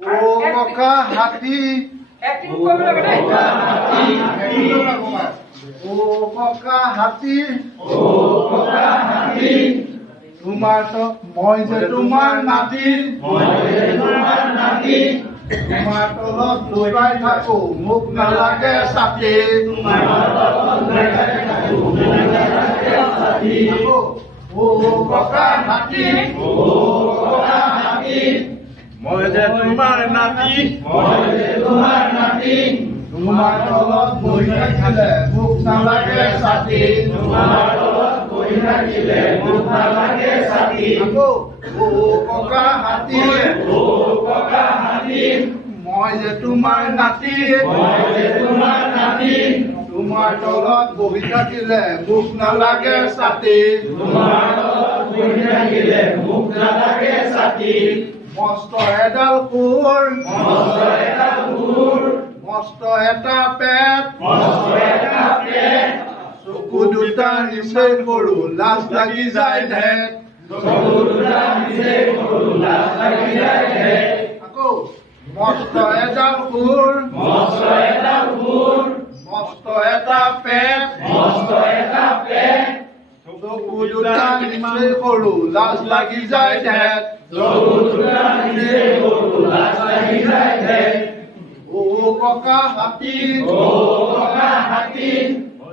ককা হাতী ককা হাতী তোমাৰ মই যে তোমাৰ নাতি তোমাৰ তলত লুকাই থাকো মোক নালাগে ছাতি ককা হাতী মই যে তোমাৰ নাতি তোমাৰ তলত বহি থাকিলে মোক নালাগে ছাতি ককা হাতী মই যে তোমাৰ নাতি তোমাৰ তলত বহি থাকিলে মোক নালাগে ছাতি মস্ত এডাল কোৰ মস্ত এটা পেট চকু দুটা নিচেই সৰু লাজ লাগি যায় ঢেক আকৌ মস্ত এডাল কোৰ মস্ত এটা পেট চকু দুটা নিচেই সৰু লাজ লাগি যায় ঢেক ককা হাতী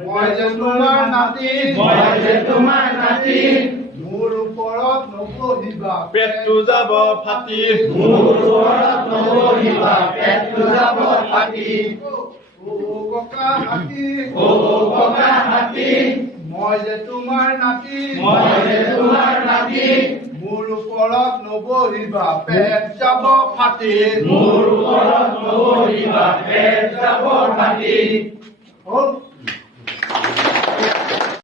মই যে তোমাৰ নাতি মোৰ ওপৰত নবহিবা পেটটো যাব ফাটি ককা হাতী মই যে তোমাৰ নাতি মোৰ ওপৰত নবহিবা পেট যাব ফাটি হ'ল